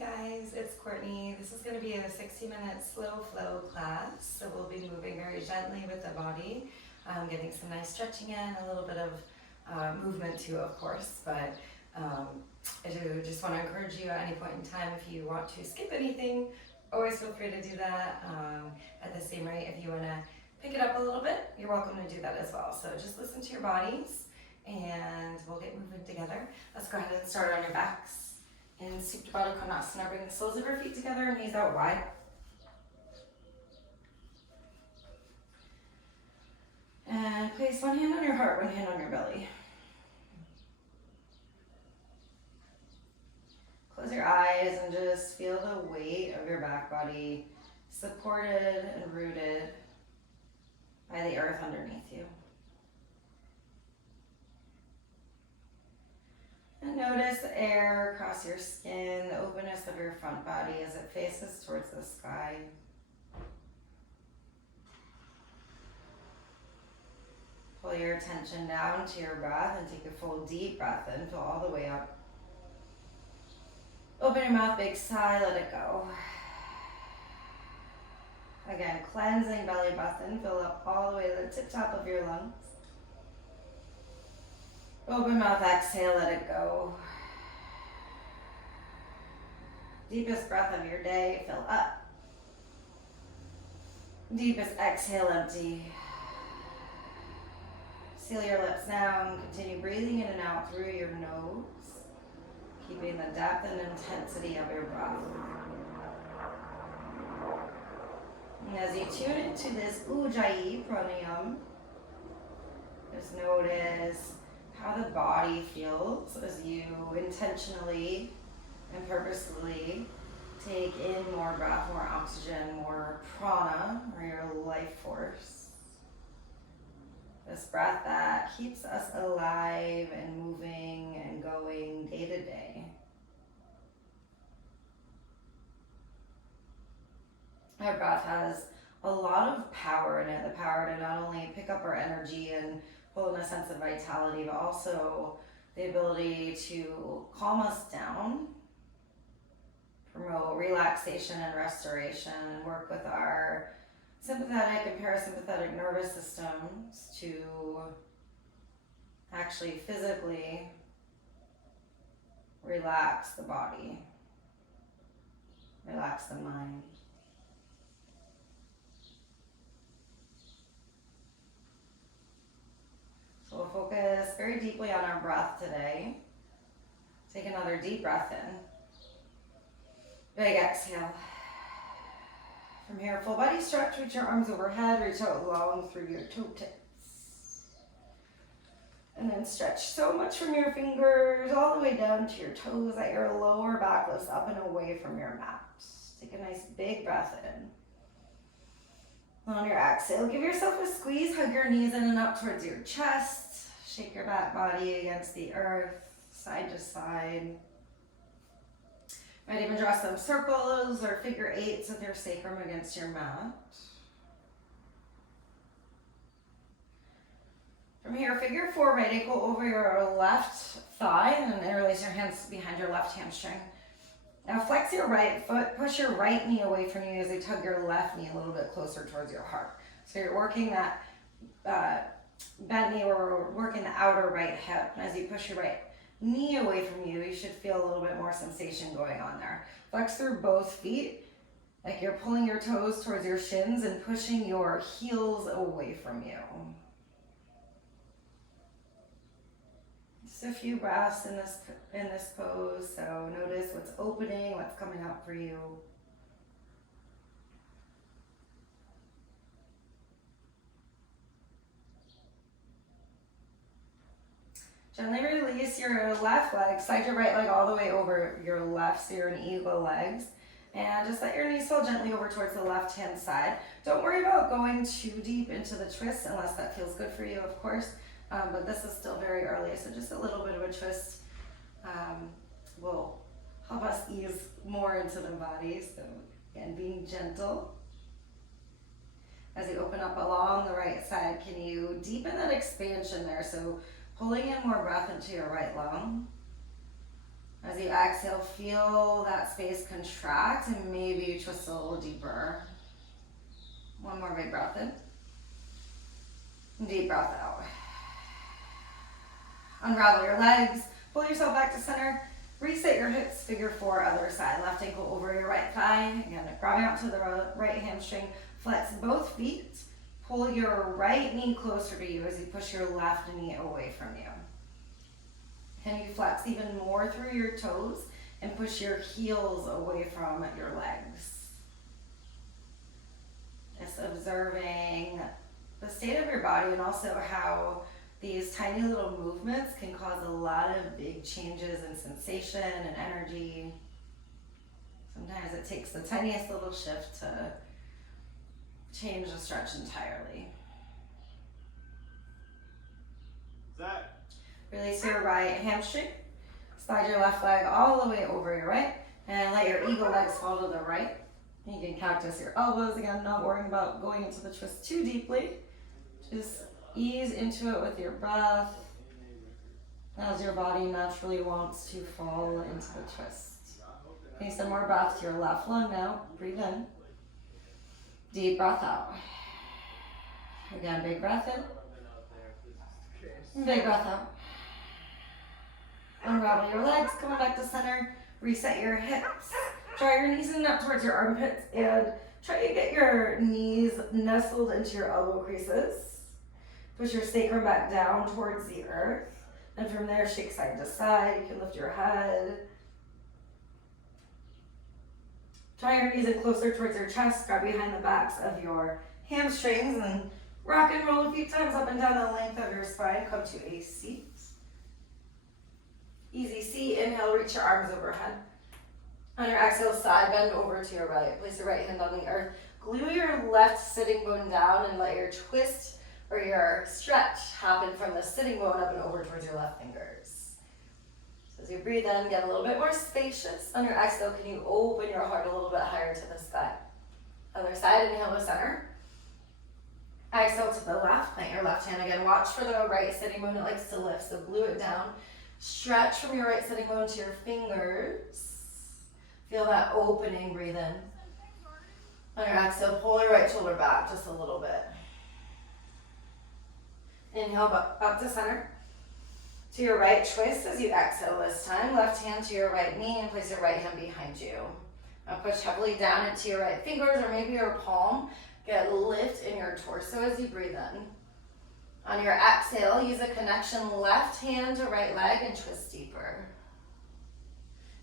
guys, it's Courtney. This is going to be a 60-minute slow flow class. So we'll be moving very gently with the body, getting some nice stretching in, a little bit of movement too, of course. But I do just want to encourage you at any point in time, if you want to skip anything, always feel free to do that. At the same rate, if you want to pick it up a little bit, you're welcome to do that as well. So just listen to your bodies and we'll get moving together. Let's go ahead and start on your backs. In Supta Baddha Konasana, bring the soles of your feet together, knees out wide. And place one hand on your heart, one hand on your belly. Close your eyes and just feel the weight of your back body supported and rooted by the earth underneath you. And notice the air across your skin, the openness of your front body as it faces towards the sky. Pull your attention down to your breath and take a full deep breath in, fill all the way up. Open your mouth, big sigh, let it go. Again, cleansing belly breath in, fill up all the way to the tip top of your lungs. Open mouth, exhale, let it go. Deepest breath of your day, fill up. Deepest exhale, empty. Seal your lips now and continue breathing in and out through your nose, keeping the depth and intensity of your breath. And as you tune into this Ujjayi pranayama, just notice how the body feels as you intentionally and purposefully take in more breath, more oxygen, more prana, or your life force. This breath that keeps us alive and moving and going day to day. Our breath has a lot of power in it, the power to not only pick up our energy and pull in a sense of vitality, but also the ability to calm us down, promote relaxation and restoration, and work with our sympathetic and parasympathetic nervous systems to actually physically relax the body, relax the mind. So we'll focus very deeply on our breath today. Take another deep breath in. Big exhale. From here, full body stretch, reach your arms overhead, reach out long through your toe tips. And then stretch so much from your fingers all the way down to your toes that your lower back lifts up and away from your mat. Take a nice big breath in. On your exhale, give yourself a squeeze, hug your knees in and up towards your chest. Shake your back body against the earth, side to side. Might even draw some circles or figure eights with your sacrum against your mat. From here, figure four, right ankle over your left thigh, and then interlace your hands behind your left hamstring. Now flex your right foot, push your right knee away from you as you tug your left knee a little bit closer towards your heart. So you're working that bent knee, or working the outer right hip. And as you push your right knee away from you, you should feel a little bit more sensation going on there. Flex through both feet, like you're pulling your toes towards your shins and pushing your heels away from you. Just a few breaths in this pose, so notice what's opening, what's coming up for you. Gently release your left leg, slide your right leg all the way over your left, so you're in eagle legs. And just let your knees fall gently over towards the left-hand side. Don't worry about going too deep into the twist unless that feels good for you, of course. But this is still very early, so just a little bit of a twist will help us ease more into the body. So again, being gentle. As you open up along the right side, can you deepen that expansion there? So pulling in more breath into your right lung. As you exhale, feel that space contract and maybe you twist a little deeper. One more big breath in. Deep breath out. Unravel your legs, pull yourself back to center, reset your hips, figure four, other side. Left ankle over your right thigh. Again, grabbing out to the right hamstring. Flex both feet. Pull your right knee closer to you as you push your left knee away from you. Can you flex even more through your toes and push your heels away from your legs? Just observing the state of your body and also how these tiny little movements can cause a lot of big changes in sensation and energy. Sometimes it takes the tiniest little shift to change the stretch entirely. Zach. Release your right hamstring. Slide your left leg all the way over your right. And let your eagle legs fall to the right. You can cactus your elbows. Again, not worrying about going into the twist too deeply. Just ease into it with your breath as your body naturally wants to fall into the twist. Take some more breath to your left lung now. Breathe in. Deep breath out. Again, big breath in. Big breath out. Unravel your legs, come back to center. Reset your hips. Draw your knees in up towards your armpits and try to get your knees nestled into your elbow creases. Push your sacrum back down towards the earth. And from there, shake side to side. You can lift your head. Draw your knees in closer towards your chest. Grab behind the backs of your hamstrings and rock and roll a few times up and down the length of your spine. Come to a seat. Easy seat. Inhale, reach your arms overhead. On your exhale, side bend over to your right. Place your right hand on the earth. Glue your left sitting bone down and let your twist or your stretch happen from the sitting bone up and over towards your left fingers. So as you breathe in, get a little bit more spacious. On your exhale, can you open your heart a little bit higher to the sky? Other side, inhale to center. Exhale to the left. Plant your left hand again. Watch for the right sitting bone. It likes to lift, so glue it down. Stretch from your right sitting bone to your fingers. Feel that opening, breathe in. On your exhale, pull your right shoulder back just a little bit. Inhale up to center. To your right, twist as you exhale this time. Left hand to your right knee and place your right hand behind you. Now push heavily down into your right fingers or maybe your palm. Get lift in your torso as you breathe in. On your exhale, use a connection left hand to right leg and twist deeper.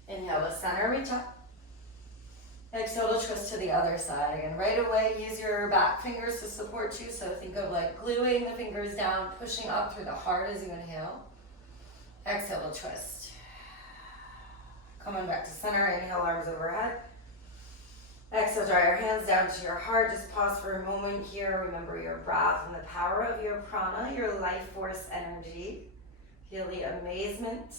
Inhale to center, reach up. Exhale to twist to the other side. Again, right away, use your back fingers to support you. So think of like gluing the fingers down, pushing up through the heart as you inhale. Exhale to twist. Coming back to center, inhale, arms overhead. Exhale, draw your hands down to your heart. Just pause for a moment here. Remember your breath and the power of your prana, your life force energy. Feel the amazement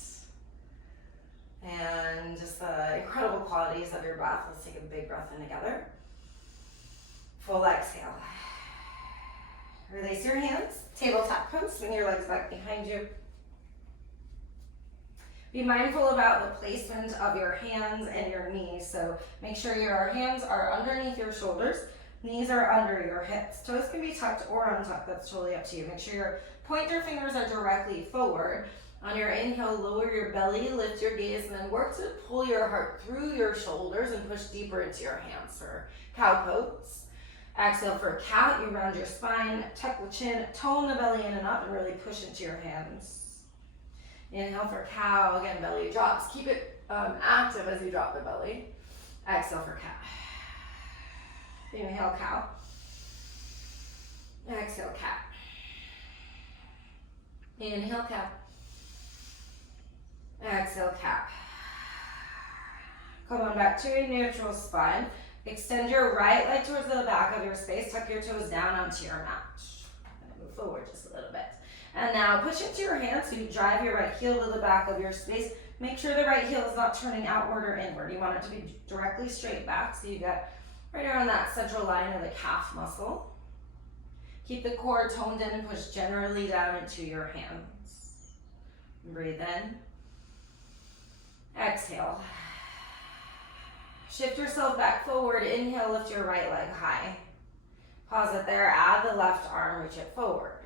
and just the incredible qualities of your breath. Let's take a big breath in together. Full exhale. Release your hands. Tabletop pose. Swing your legs back behind you. Be mindful about the placement of your hands and your knees. So make sure your hands are underneath your shoulders. Knees are under your hips. Toes can be tucked or untucked. That's totally up to you. Make sure your pointer fingers are directly forward. On your inhale, lower your belly, lift your gaze, and then work to pull your heart through your shoulders and push deeper into your hands for cow pose. Exhale for cat. You round your spine, tuck the chin, tone the belly in and up, and really push into your hands. Inhale for cow. Again, belly drops. Keep it active as you drop the belly. Exhale for cat. Inhale, cow. Exhale, cat. Inhale, cow. Exhale, cat. Come on back to a neutral spine. Extend your right leg towards the back of your space. Tuck your toes down onto your mat. And move forward just a little bit. And now push into your hands so you drive your right heel to the back of your space. Make sure the right heel is not turning outward or inward. You want it to be directly straight back so you get right around that central line of the calf muscle. Keep the core toned in and push generally down into your hands. Breathe in. Exhale. Shift yourself back forward. Inhale, lift your right leg high. Pause it there, add the left arm, reach it forward.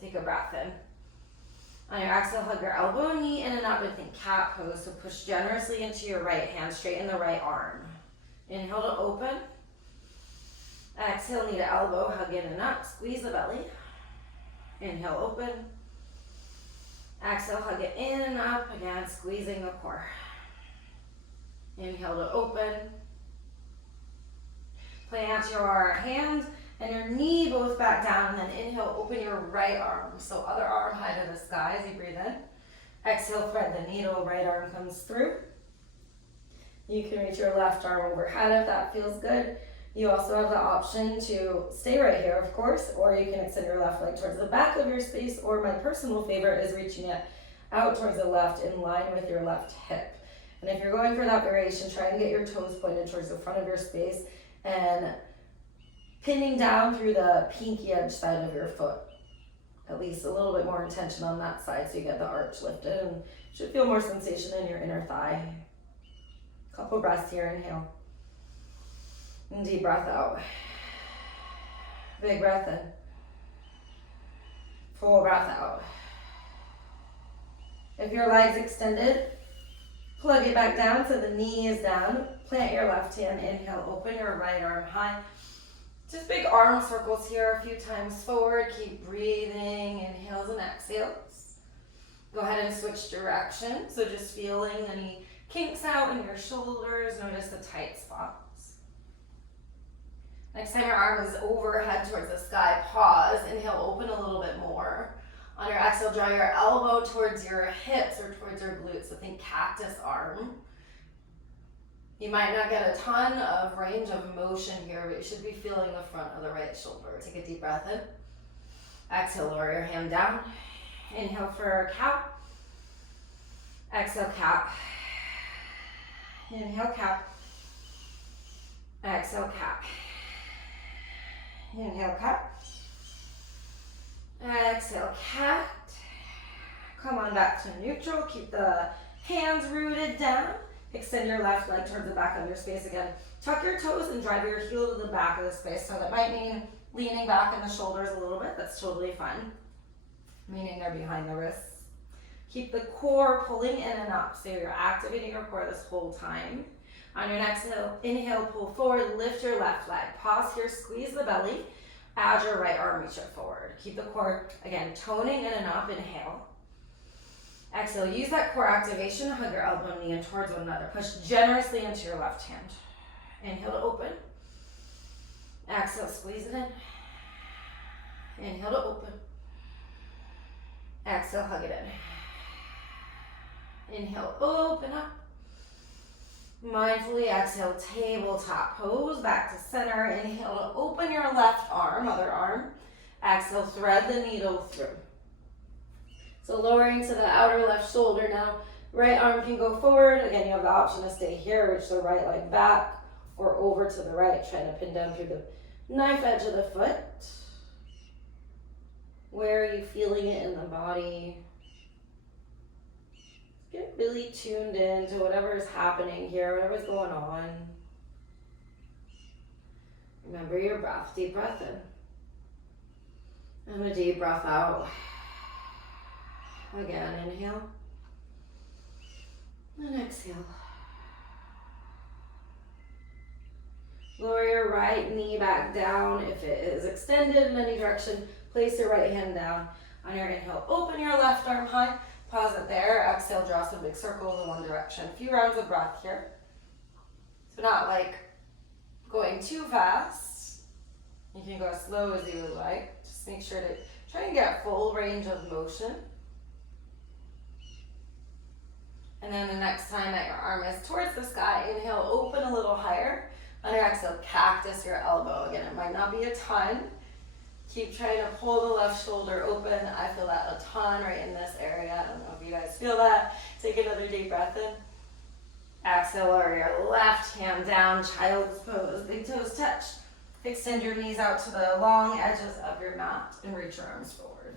Take a breath in. On your exhale, hug your elbow and knee in and up and think cat pose. So push generously into your right hand, straighten the right arm. Inhale to open. Exhale, knee to elbow, hug in and up, squeeze the belly. Inhale, open. Exhale, hug it in and up, again, squeezing the core. Inhale to open. Plant your hand and your knee both back down, and then inhale, open your right arm. So other arm high to the sky as you breathe in. Exhale, thread the needle, right arm comes through. You can reach your left arm overhead if that feels good. You also have the option to stay right here, of course, or you can extend your left leg towards the back of your space, or my personal favorite is reaching it out towards the left in line with your left hip. And if you're going for that variation, try and get your toes pointed towards the front of your space and pinning down through the pinky edge side of your foot. At least a little bit more intention on that side so you get the arch lifted, and should feel more sensation in your inner thigh. Couple breaths here, inhale. And deep breath out. Big breath in. Full breath out. If your leg's extended, plug it back down so the knee is down. Plant your left hand, inhale, open your right arm high. Just big arm circles here a few times forward. Keep breathing, inhales and exhales. Go ahead and switch direction. So just feeling any kinks out in your shoulders. Notice the tight spots. Next time your arm is overhead towards the sky, pause. Inhale, open a little bit more. On your exhale, draw your elbow towards your hips or towards your glutes. So think cactus arm. You might not get a ton of range of motion here, but you should be feeling the front of the right shoulder. Take a deep breath in. Exhale, lower your hand down. Inhale for cap. Exhale, cap. Inhale, cap. Exhale, cap. Inhale, cap. Exhale, cat. Come on back to neutral. Keep the hands rooted down. Extend your left leg towards the back of your space again. Tuck your toes and drive your heel to the back of the space. So that might mean leaning back in the shoulders a little bit. That's totally fine. Meaning they're behind the wrists. Keep the core pulling in and up. So you're activating your core this whole time. On your next inhale, pull forward, lift your left leg. Pause here, squeeze the belly. Add your right arm, reach it forward. Keep the core, again, toning in and up. Inhale. Exhale, use that core activation. Hug your elbow and knee in towards one another. Push generously into your left hand. Inhale to open. Exhale, squeeze it in. Inhale to open. Exhale, hug it in. Inhale, open up. Mindfully exhale, tabletop pose, back to center. Inhale to open your left arm, other arm. Exhale, thread the needle through. So lowering to the outer left shoulder now. Right arm can go forward. Again, you have the option to stay here, reach the right leg back, or over to the right, trying to pin down through the knife edge of the foot. Where are you feeling it in the body? Get really tuned in to whatever is happening here, whatever's going on. Remember your breath. Deep breath in. And a deep breath out. Again, inhale. And exhale. Lower your right knee back down. If it is extended in any direction, place your right hand down. On your inhale, open your left arm high. Pause it there. Exhale, draw some big circles in one direction. A few rounds of breath here. So not like going too fast. You can go as slow as you would like. Just make sure to try and get full range of motion. And then the next time that your arm is towards the sky, inhale, open a little higher. On your exhale, cactus your elbow. Again, it might not be a ton. Keep trying to pull the left shoulder open. I feel that a ton right in this area. I don't know if you guys feel that. Take another deep breath in. Exhale, lower your left hand down, child's pose. Big toes touch. Extend your knees out to the long edges of your mat and reach your arms forward.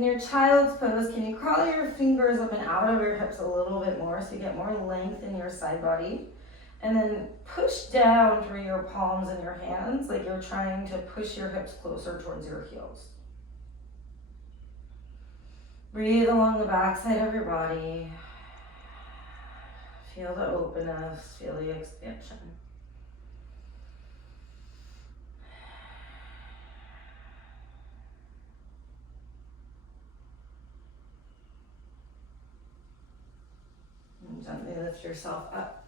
In your child's pose, can you crawl your fingers up and out of your hips a little bit more so you get more length in your side body? And then push down through your palms and your hands like you're trying to push your hips closer towards your heels. Breathe along the backside of your body. Feel the openness, feel the expansion. And gently lift yourself up.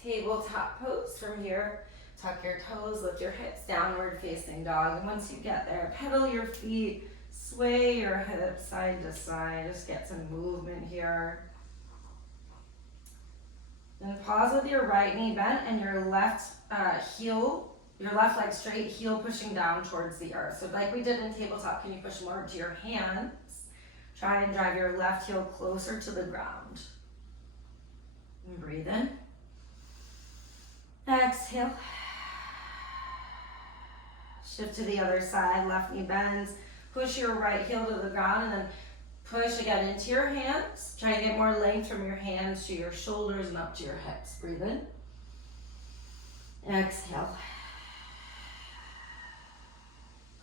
Tabletop pose from here. Tuck your toes, lift your hips, downward facing dog. And once you get there, pedal your feet, sway your hips side to side. Just get some movement here. Then pause with your right knee bent and your left heel, your left leg straight, heel pushing down towards the earth. So like we did in tabletop, can you push more to your hands? Try and drive your left heel closer to the ground. And breathe in. Exhale. Shift to the other side, left knee bends. Push your right heel to the ground and then push again into your hands. Try to get more length from your hands to your shoulders and up to your hips. Breathe in. Exhale.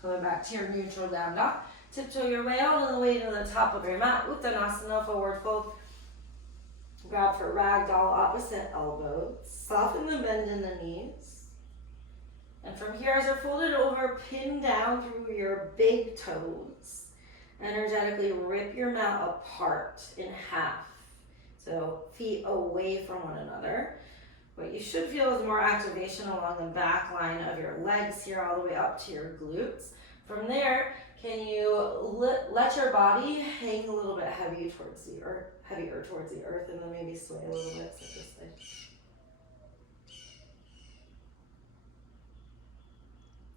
Going back to your neutral down dog. Tiptoe your way out on the way to the top of your mat. Uttanasana, forward fold. Grab for ragdoll, opposite elbows. Soften the bend in the knees. And from here, as you're folded over, pin down through your big toes. Energetically rip your mat apart in half. So feet away from one another. What you should feel is more activation along the back line of your legs here all the way up to your glutes. From there, can you let your body hang a little bit heavier towards the earth, and then maybe sway a little bit, so this way.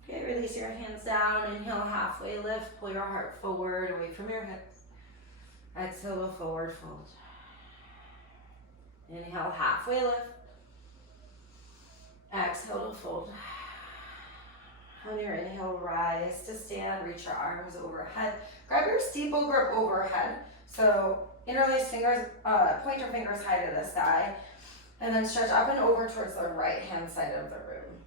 Okay, release your hands down, inhale, halfway lift, pull your heart forward, away from your hips. Exhale to forward fold. Inhale, halfway lift. Exhale to fold. On your inhale, rise to stand, reach your arms overhead. Grab your steeple grip overhead. So interlace fingers, point your fingers high to the sky, and then stretch up and over towards the right hand side of the room.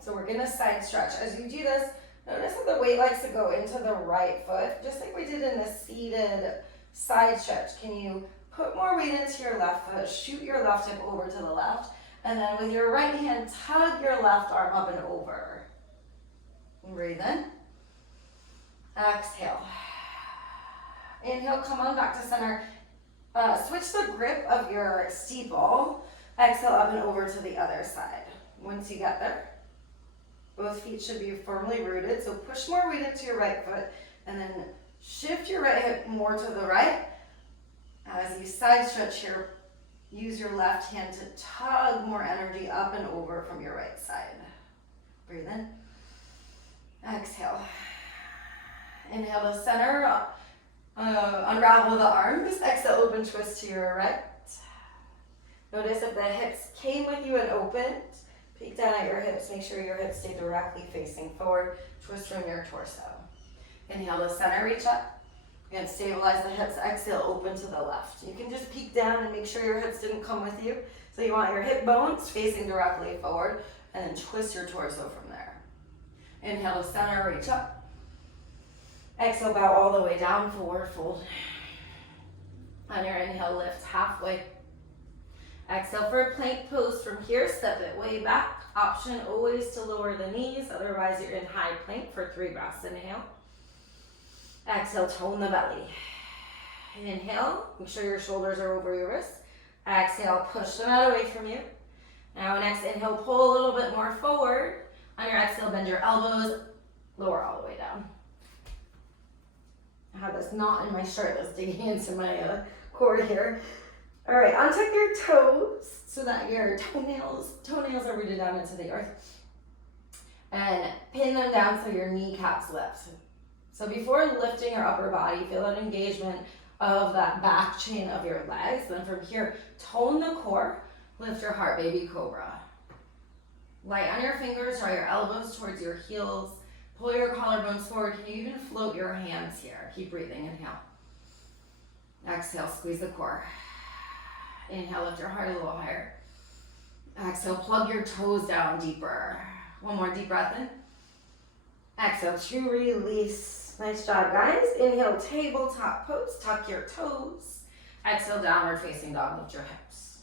So we're gonna side stretch. As you do this, notice that the weight likes to go into the right foot, just like we did in the seated side stretch. Can you put more weight into your left foot, shoot your left hip over to the left, and then with your right hand, tug your left arm up and over. And breathe in. Exhale. Inhale, come on back to center. Switch the grip of your steeple. Exhale up and over to the other side. Once you get there, both feet should be firmly rooted. So push more weight into your right foot and then shift your right hip more to the right. As you side stretch here, use your left hand to tug more energy up and over from your right side. Breathe in. Exhale. Inhale to center. Unravel the arms. Exhale, open twist to your right. Notice if the hips came with you and opened. Peek down at your hips. Make sure your hips stay directly facing forward. Twist from your torso. Inhale to center, reach up. Again, stabilize the hips. Exhale, open to the left. You can just peek down and make sure your hips didn't come with you. So you want your hip bones facing directly forward, and then twist your torso from there. Inhale to center, reach up. Exhale, bow all the way down, forward fold. On your inhale, lift halfway. Exhale for plank pose. From here, step it way back. Option always to lower the knees, otherwise you're in high plank for 3 breaths. Inhale. Exhale, tone the belly. Inhale, make sure your shoulders are over your wrists. Exhale, push the mat away from you. Now next inhale, pull a little bit more forward. On your exhale, bend your elbows, lower all the way down. I have this knot in my shirt that's digging into my core here. All right, untuck your toes so that your toenails are rooted down into the earth. And pin them down so your kneecaps lift. So before lifting your upper body, feel that engagement of that back chain of your legs. Then from here, tone the core, lift your heart, baby cobra. Light on your fingers, draw your elbows towards your heels, Pull your collarbones forward. Can you even float your hands here? Keep breathing. Inhale. Exhale, squeeze the core. Inhale, lift your heart a little higher. Exhale, plug your toes down deeper. One more deep breath in. Exhale to release. Nice job, guys. Inhale, tabletop pose. Tuck your toes. Exhale, downward facing dog. Lift your hips.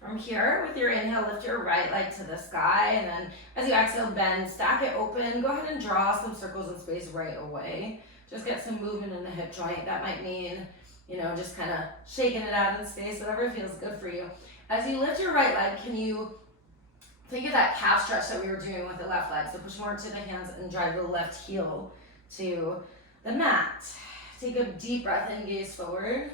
From here, with your inhale, lift your right leg to the sky. And then as you exhale, bend, stack it open. Go ahead and draw some circles in space right away. Just get some movement in the hip joint. That might mean, just kind of shaking it out in space, whatever feels good for you. As you lift your right leg, can you think of that calf stretch that we were doing with the left leg? So push more to the hands and drive the left heel to the mat. Take a deep breath in, gaze forward.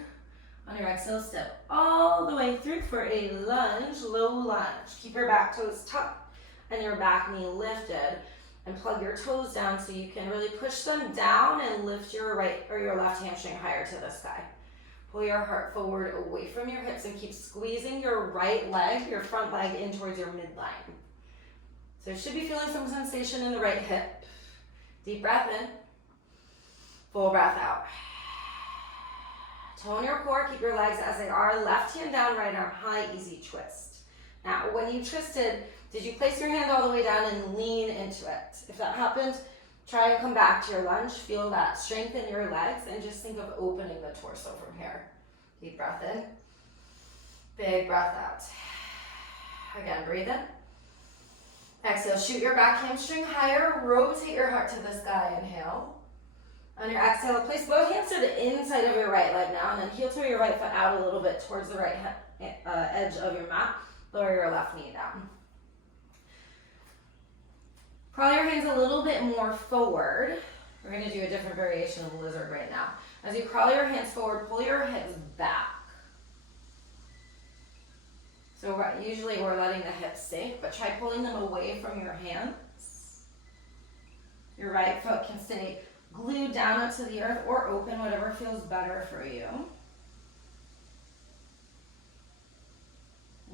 On your exhale, step all the way through for a lunge, low lunge. Keep your back toes tucked and your back knee lifted. And plug your toes down so you can really push them down and lift your right or your left hamstring higher to the sky. Pull your heart forward away from your hips and keep squeezing your right leg, your front leg, in towards your midline. So you should be feeling some sensation in the right hip. Deep breath in, full breath out. Tone your core, keep your legs as they are. Left hand down, right arm high, easy twist. Now, when you twisted, did you place your hand all the way down and lean into it? If that happened, try and come back to your lunge. Feel that strength in your legs and just think of opening the torso from here. Deep breath in. Big breath out. Again, breathe in. Exhale, shoot your back hamstring higher. Rotate your heart to the sky. Inhale. On your exhale, place both hands to the inside of your right leg now, and then heel toe your right foot out a little bit towards the right edge of your mat. Lower your left knee down. Crawl your hands a little bit more forward. We're going to do a different variation of lizard right now. As you crawl your hands forward, pull your hips back. So usually we're letting the hips sink, but try pulling them away from your hands. Your right foot can stay glued down onto the earth or open, whatever feels better for you.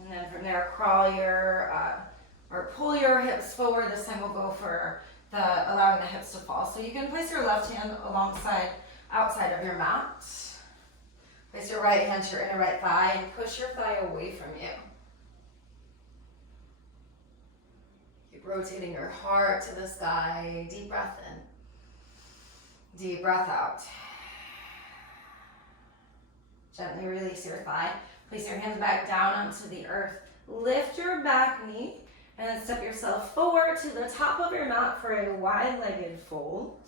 And then from there, crawl your, or pull your hips forward. This time we'll go for allowing the hips to fall. So you can place your left hand outside of your mat. Place your right hand to your inner right thigh and push your thigh away from you. Keep rotating your heart to the sky. Deep breath in. Deep breath out. Gently release your thigh. Place your hands back down onto the earth. Lift your back knee and then step yourself forward to the top of your mat for a wide-legged fold.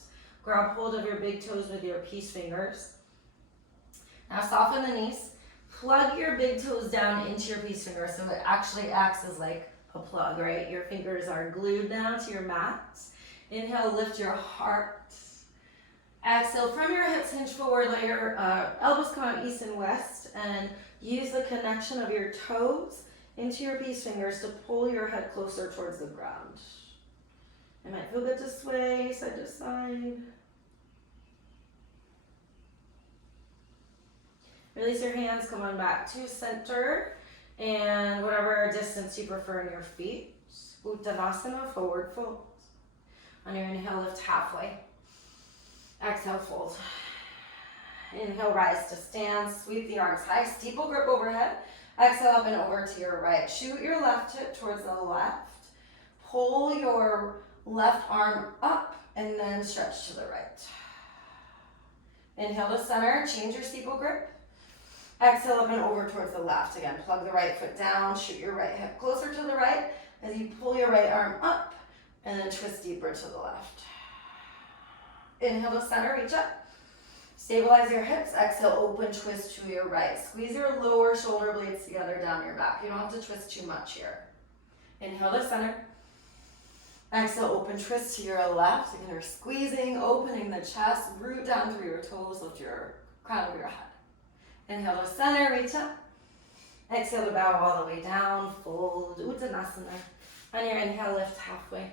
Grab hold of your big toes with your peace fingers. Now soften the knees. Plug your big toes down into your peace fingers so it actually acts as like a plug, right? Your fingers are glued down to your mat. Inhale, lift your heart. Exhale, from your hips hinge forward, let your elbows come out east and west, and use the connection of your toes into your peace fingers to pull your head closer towards the ground. It might feel good to sway side to side. Release your hands, come on back to center, and whatever distance you prefer in your feet. Uttanasana, forward fold. On your inhale, lift halfway. Exhale, fold. Inhale, rise to stand. Sweep the arms high. Steeple grip overhead. Exhale up and over to your right. Shoot your left hip towards the left. Pull your left arm up and then stretch to the right. Inhale to center. Change your steeple grip. Exhale up and over towards the left. Again, plug the right foot down. Shoot your right hip closer to the right as you pull your right arm up and then twist deeper to the left. Inhale to center, reach up. Stabilize your hips. Exhale, open twist to your right. Squeeze your lower shoulder blades together down your back. You don't have to twist too much here. Inhale to center. Exhale, open twist to your left. Again, you're squeezing, opening the chest, root down through your toes, lift your crown of your head. Inhale to center, reach up. Exhale to bow all the way down, fold, Uttanasana. On your inhale, lift halfway.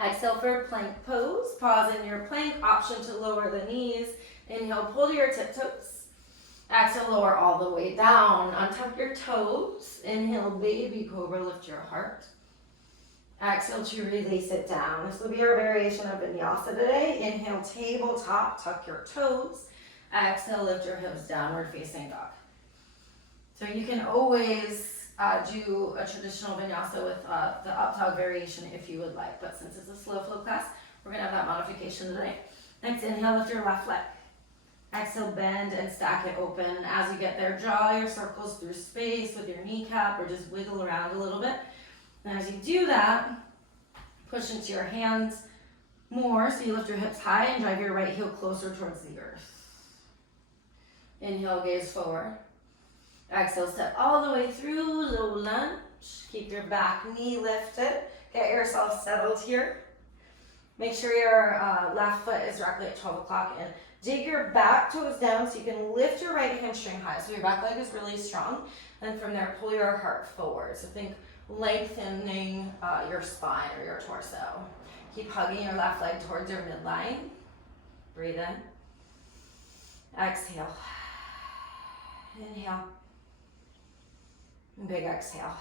Exhale for plank pose. Pause in your plank. Option to lower the knees. Inhale, pull to your tiptoes. Exhale, lower all the way down. Untuck your toes. Inhale, baby cobra. Lift your heart. Exhale to release it down. This will be our variation of vinyasa today. Inhale, tabletop, tuck your toes. Exhale, lift your hips, downward facing dog. So you can always do a traditional vinyasa with the up dog variation if you would like, but since it's a slow flow class, we're gonna have that modification today. Next, inhale, lift your left leg. Exhale, bend and stack it open. As you get there, draw your circles through space with your kneecap or just wiggle around a little bit. And as you do that, push into your hands more, so you lift your hips high and drive your right heel closer towards the earth. Inhale, gaze forward. Exhale, step all the way through, low lunge. Keep your back knee lifted. Get yourself settled here. Make sure your left foot is directly at 12 o'clock and dig your back toes down so you can lift your right hamstring high. So your back leg is really strong. And from there, pull your heart forward. So think lengthening your spine or your torso. Keep hugging your left leg towards your midline. Breathe in. Exhale. Inhale. Big exhale.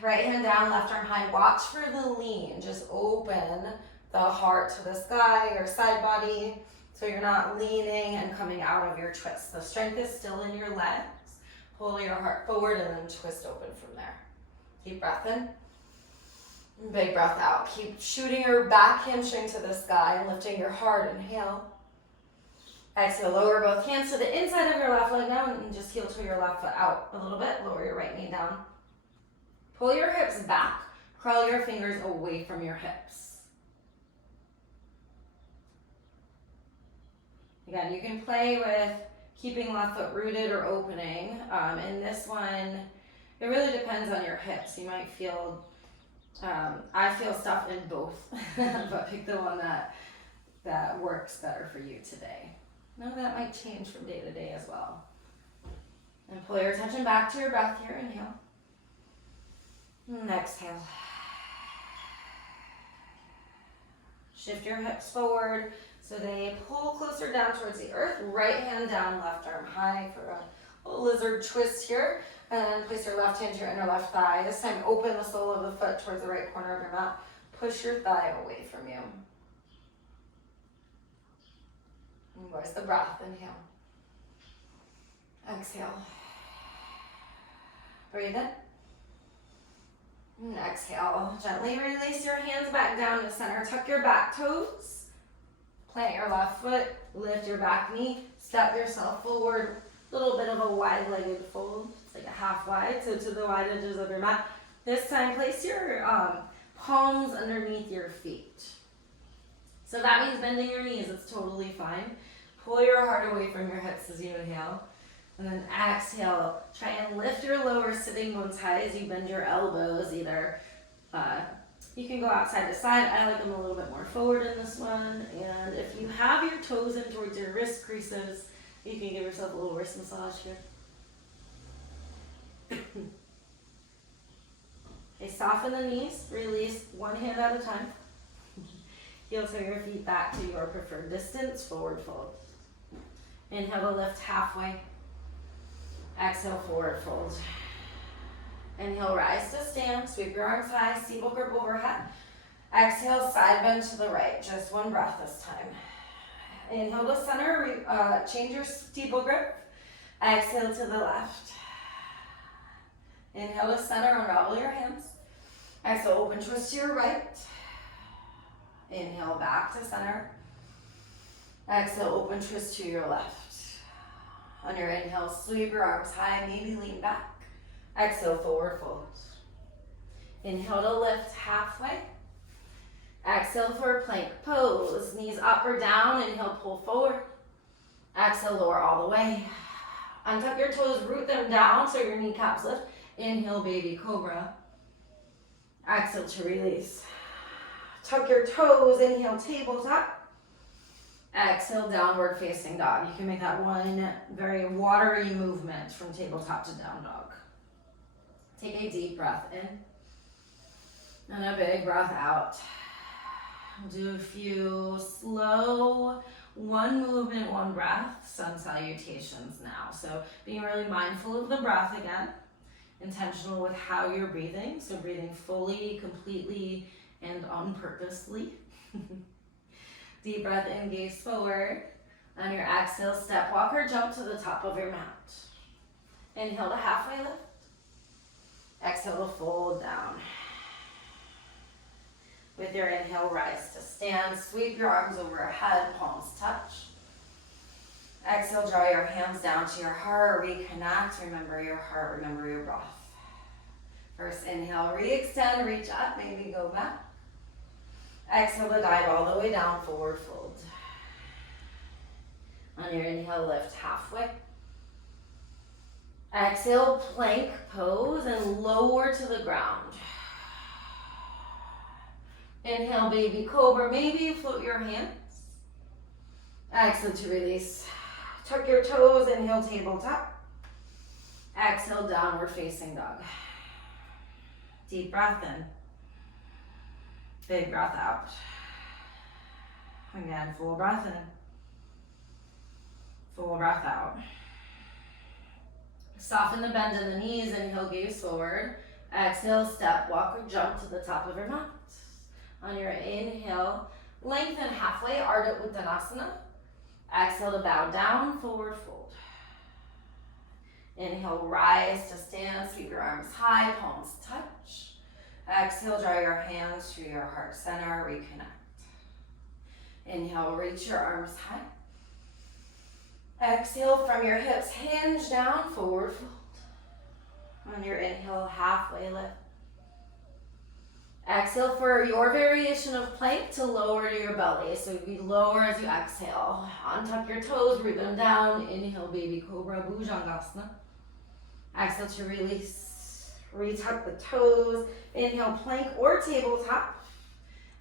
Right hand down, left arm high. Watch for the lean. Just open the heart to the sky, your side body, so you're not leaning and coming out of your twist. The strength is still in your legs. Pull your heart forward and then twist open from there. Deep breath in. Big breath out. Keep shooting your back hamstring to the sky and lifting your heart. Inhale. Exhale, lower both hands to the inside of your left leg now and just heel to your left foot out a little bit. Lower your right knee down. Pull your hips back. Crawl your fingers away from your hips. Again, you can play with keeping left foot rooted or opening. In this one, it really depends on your hips. You might feel, I feel stuff in both, but pick the one that works better for you today. No, that might change from day to day as well. And pull your attention back to your breath here. Inhale. And exhale. Shift your hips forward so they pull closer down towards the earth. Right hand down, left arm high for a little lizard twist here. And place your left hand to your inner left thigh. This time open the sole of the foot towards the right corner of your mat. Push your thigh away from you. And voice the breath. Inhale. Exhale. Breathe in. And exhale. Gently release your hands back down to center. Tuck your back toes. Plant your left foot. Lift your back knee. Step yourself forward. A little bit of a wide-legged fold. It's like a half wide, so to the wide edges of your mat. This time, place your palms underneath your feet. So that means bending your knees. It's totally fine. Pull your heart away from your hips as you inhale. And then exhale. Try and lift your lower sitting bones high as you bend your elbows. Either you can go outside to side. I like them a little bit more forward in this one. And if you have your toes in towards your wrist creases, you can give yourself a little wrist massage here. Okay, soften the knees. Release one hand at a time. Heel to your feet back to your preferred distance. Forward fold. Inhale to lift halfway. Exhale, forward fold. Inhale, rise to stand. Sweep your arms high. Steeple grip overhead. Exhale, side bend to the right. Just one breath this time. Inhale to center. Change your steeple grip. Exhale to the left. Inhale to center. Unravel your hands. Exhale, open twist to your right. Inhale, back to center. Exhale, open twist to your left. On your inhale, sweep your arms high, maybe lean back. Exhale, forward fold. Inhale to lift halfway. Exhale for plank pose. Knees up or down. Inhale, pull forward. Exhale, lower all the way. Untuck your toes, root them down so your kneecaps lift. Inhale, baby cobra. Exhale to release. Tuck your toes. Inhale, tabletop. Exhale, downward facing dog. You can make that one very watery movement from tabletop to down dog. Take a deep breath in and a big breath out. We'll do a few slow, one movement, one breath, sun salutations now. So being really mindful of the breath again. intentional with how you're breathing. So breathing fully, completely, and on purposely. Deep breath in, gaze forward. On your exhale, step, walk, or jump to the top of your mat. Inhale to halfway lift. Exhale to fold down. With your inhale, rise to stand. Sweep your arms overhead, palms touch. Exhale, draw your hands down to your heart. Reconnect. Remember your heart. Remember your breath. First inhale, re-extend, reach up, maybe go back. Exhale to dive all the way down, forward fold. On your inhale, lift halfway. Exhale, plank pose and lower to the ground. Inhale, baby cobra. Maybe you float your hands. Exhale to release. Tuck your toes, inhale, tabletop. Exhale, downward facing dog. Deep breath in. Big breath out. Again, full breath in. Full breath out. Soften the bend in the knees, inhale, gaze forward. Exhale, step, walk, or jump to the top of your mat. On your inhale, lengthen halfway, Ardha Uttanasana. Exhale to bow down, forward fold. Inhale, rise to stand, sweep your arms high, palms touch. Exhale, draw your hands to your heart center, reconnect. Inhale, reach your arms high. Exhale, from your hips, hinge down, forward fold. On your inhale, halfway lift. Exhale for your variation of plank to lower to your belly. So you lower as you exhale. Untuck your toes, root them down. Inhale, baby cobra, Bhujangasana. Exhale to release. Retuck the toes. Inhale, plank or tabletop.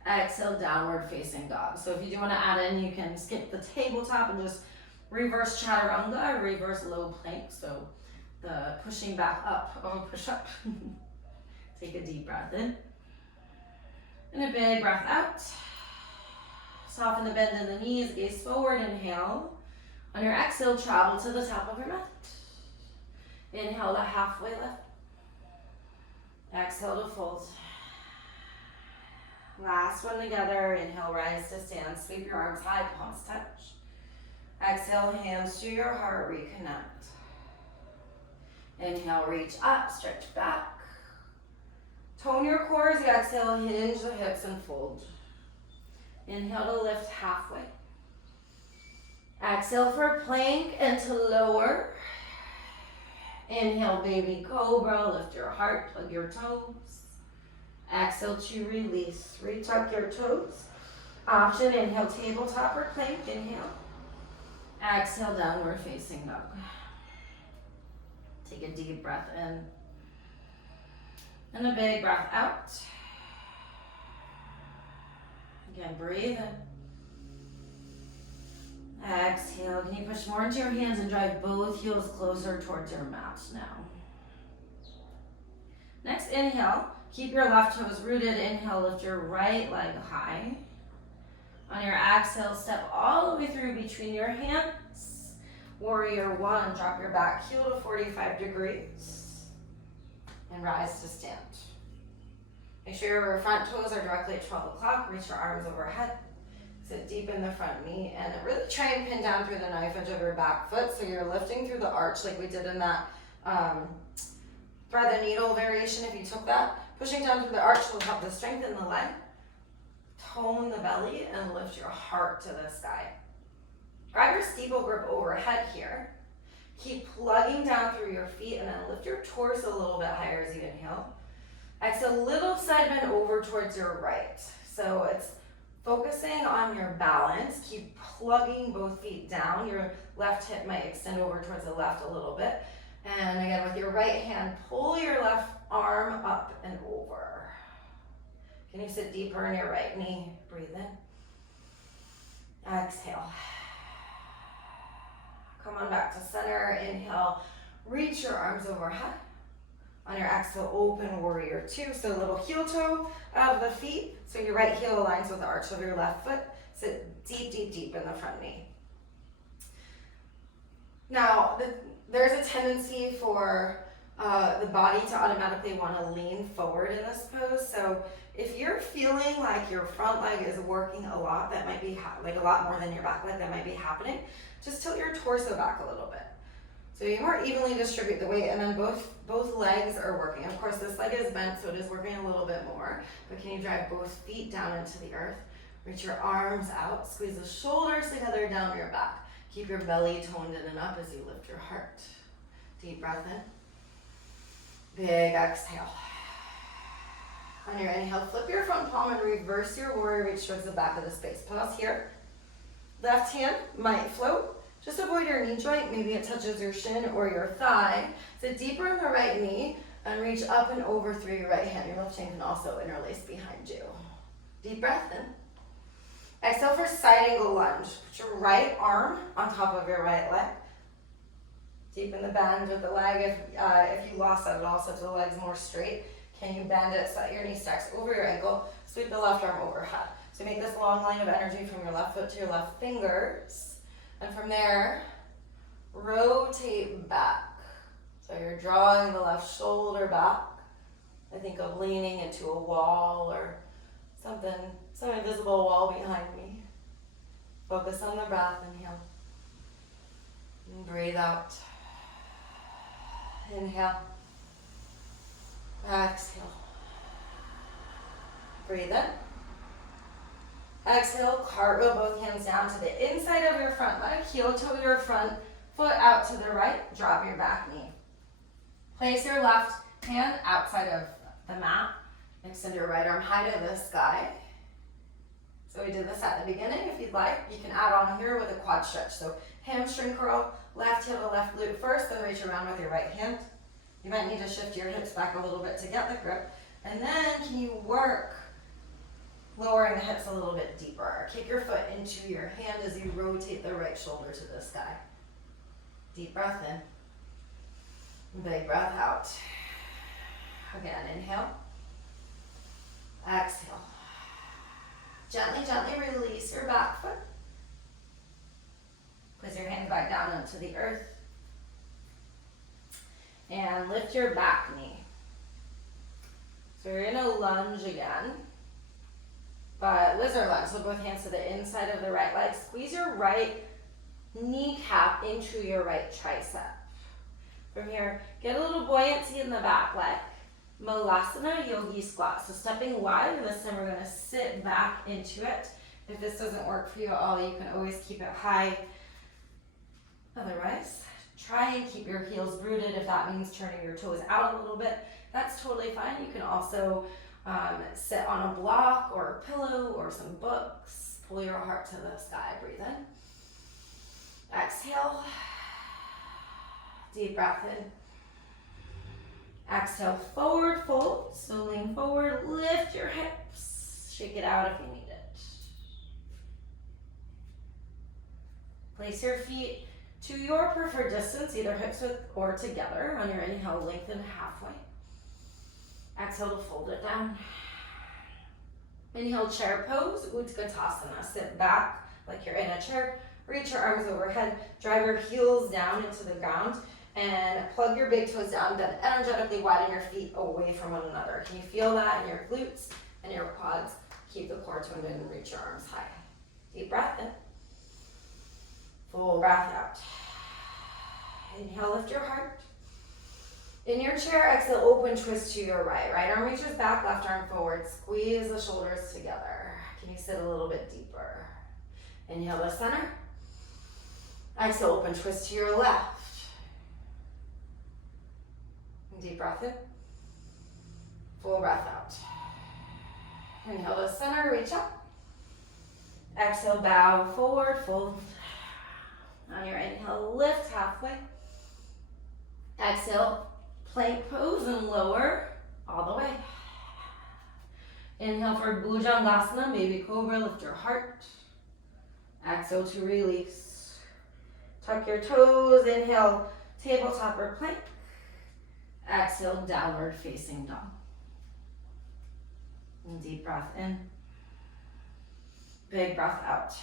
Exhale, downward facing dog. So if you do want to add in, you can skip the tabletop and just reverse chaturanga or reverse low plank. So the pushing back up or push up. Take a deep breath in. And a big breath out. Soften the bend in the knees, gaze forward, inhale. On your exhale, travel to the top of your mat. Inhale to halfway lift. Exhale to fold. Last one together. Inhale, rise to stand. Sweep your arms high, palms touch. Exhale, hands to your heart, reconnect. Inhale, reach up, stretch back. Tone your core as you exhale, hinge the hips and fold. Inhale to lift halfway. Exhale for plank and to lower. Inhale, baby cobra, lift your heart, plug your toes. Exhale to release, retuck your toes. Option, inhale, tabletop or plank, inhale. Exhale, downward facing dog. Take a deep breath in. And a big breath out. Again, breathe in. Exhale. Can you push more into your hands and drive both heels closer towards your mat now? Next, inhale. Keep your left toes rooted. Inhale, lift your right leg high. On your exhale, step all the way through between your hands. Warrior one, drop your back heel to 45 degrees. And rise to stand. Make sure your front toes are directly at 12 o'clock. Reach your arms overhead. Sit deep in the front knee and really try and pin down through the knife edge of your back foot so you're lifting through the arch like we did in that thread the needle variation if you took that. Pushing down through the arch will help to strengthen the leg. Tone the belly and lift your heart to the sky. Grab your steeple grip overhead here. Keep plugging down through your feet and then lift your torso a little bit higher as you inhale. Exhale, little side bend over towards your right. So it's focusing on your balance. Keep plugging both feet down. Your left hip might extend over towards the left a little bit. And again, with your right hand, pull your left arm up and over. Can you sit deeper in your right knee? Breathe in. Exhale. Come on back to center. Inhale, reach your arms overhead. On your exhale, open warrior two. So little heel toe of the feet. So your right heel aligns with the arch of your left foot. Sit deep, deep, deep in the front knee. Now, there's a tendency for the body to automatically want to lean forward in this pose. So if you're feeling like your front leg is working a lot, that might be like a lot more than your back leg, that might be happening, just tilt your torso back a little bit. So you more evenly distribute the weight, and then both legs are working. Of course, this leg is bent, so it is working a little bit more, but can you drive both feet down into the earth? Reach your arms out, squeeze the shoulders together down your back. Keep your belly toned in and up as you lift your heart. Deep breath in. Big exhale. On your inhale, flip your front palm and reverse your warrior reach towards the back of the space. Pause here. Left hand might float. Just avoid your knee joint. Maybe it touches your shin or your thigh. Sit deeper in the right knee and reach up and over through your right hand. Your left hand can also interlace behind you. Deep breath in. Exhale for side angle lunge. Put your right arm on top of your right leg. Deepen the bend with the leg if you lost that at all, so if the leg's more straight. Can you bend it so that your knee stacks over your ankle? Sweep the left arm overhead. So make this long line of energy from your left foot to your left fingers. And from there, rotate back. So you're drawing the left shoulder back. I think of leaning into a wall or something, some invisible wall behind me. Focus on the breath. Inhale. And breathe out. Inhale. Exhale. Breathe in. Exhale, cartwheel both hands down to the inside of your front leg. Heel toe your front foot out to the right. Drop your back knee. Place your left hand outside of the mat. Extend your right arm high to the sky. So we did this at the beginning. If you'd like, you can add on here with a quad stretch. So hamstring curl, left heel to left glute first, then reach around with your right hand. You might need to shift your hips back a little bit to get the grip. And then can you work lowering the hips a little bit deeper? Kick your foot into your hand as you rotate the right shoulder to the sky. Deep breath in. Big breath out. Again, inhale. Exhale. Gently, gently release your back foot. Place your hands back down onto the earth. And lift your back knee. So you're in a lunge again. But lizard lunge, so both hands to the inside of the right leg. Squeeze your right kneecap into your right tricep. From here, get a little buoyancy in the back leg. Malasana Yogi Squat. So stepping wide, and this time we're going to sit back into it. If this doesn't work for you at all, you can always keep it high. Otherwise, try and keep your heels rooted. If that means turning your toes out a little bit, that's totally fine. You can also sit on a block or a pillow or some books. Pull your heart to the sky. Breathe in. Exhale. Deep breath in. Exhale, forward fold. So lean forward, lift your hips. Shake it out if you need it. Place your feet to your preferred distance, either hips width or together. On your inhale, lengthen halfway. Exhale to fold it down. Inhale, chair pose, Utkatasana. Sit back like you're in a chair. Reach your arms overhead. Drive your heels down into the ground. And plug your big toes down, then energetically widen your feet away from one another. Can you feel that in your glutes and your quads? Keep the core toned in and reach your arms high. Deep breath in. Full breath out. Inhale, lift your heart. In your chair, exhale, open twist to your right. Right arm reaches back, left arm forward. Squeeze the shoulders together. Can you sit a little bit deeper? Inhale to center. Exhale, open twist to your left. Deep breath in. Full breath out. Inhale to center, reach up. Exhale, bow forward, fold. On your inhale, lift halfway. Exhale, plank pose and lower all the way. Inhale for Bhujangasana, baby cobra, lift your heart. Exhale to release. Tuck your toes, inhale, tabletop or plank. Exhale, downward facing dog. And deep breath in. Big breath out.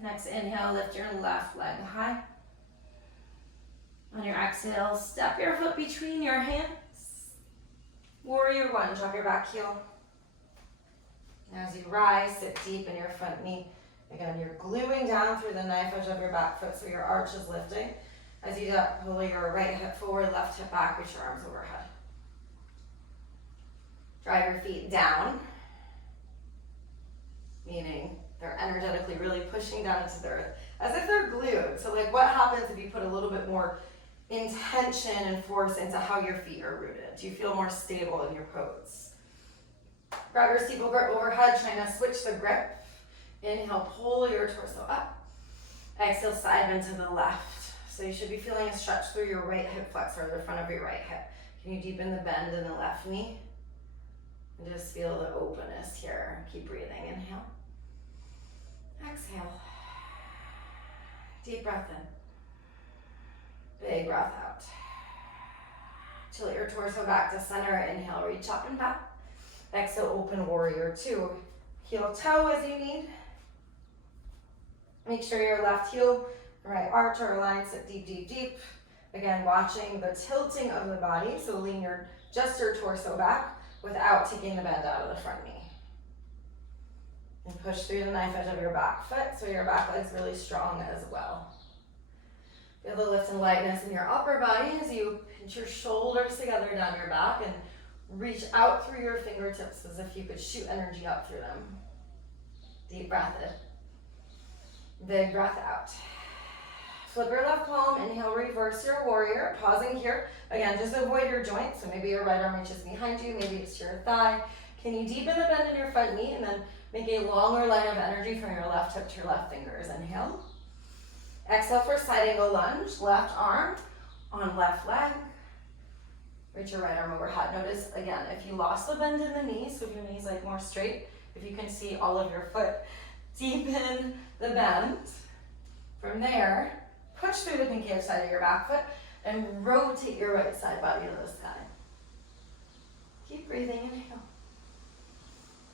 Next inhale, lift your left leg high. On your exhale, step your foot between your hands. Warrior one, drop your back heel. As you rise, sit deep in your front knee. Again, you're gluing down through the knife edge of your back foot so your arch is lifting. As you pull your right hip forward, left hip back, reach your arms overhead. Drive your feet down, meaning they're energetically really pushing down into the earth, as if they're glued. So like what happens if you put a little bit more intention and force into how your feet are rooted? Do you feel more stable in your pose? Grab your steeple grip overhead, trying to switch the grip. Inhale, pull your torso up. Exhale, side bend to the left. So you should be feeling a stretch through your right hip flexor, the front of your right hip. Can you deepen the bend in the left knee? And just feel the openness here. Keep breathing. Inhale. Exhale. Deep breath in. Big breath out. Tilt your torso back to center. Inhale, reach up and back. Exhale, open warrior two. Heel toe as you need. Make sure your left heel, right arch are aligned, sit deep, deep, deep. Again, watching the tilting of the body, so lean your torso back without taking the bend out of the front knee. And push through the knife edge of your back foot so your back leg's really strong as well. Feel the lift and lightness in your upper body as you pinch your shoulders together down your back and reach out through your fingertips as if you could shoot energy up through them. Deep breath in. Big breath out. Flip your left palm, inhale, reverse your warrior. Pausing here. Again, just avoid your joints. So maybe your right arm reaches behind you, maybe it's your thigh. Can you deepen the bend in your front knee and then make a longer line of energy from your left hip to your left fingers. Inhale. Exhale for side angle lunge. Left arm on left leg. Reach your right arm overhead. Notice, again, if you lost the bend in the knee, so if your knee's like more straight, if you can see all of your foot, deepen the bend. From there, push through the pinky edge side of your back foot and rotate your right side body to the sky. Keep breathing, inhale.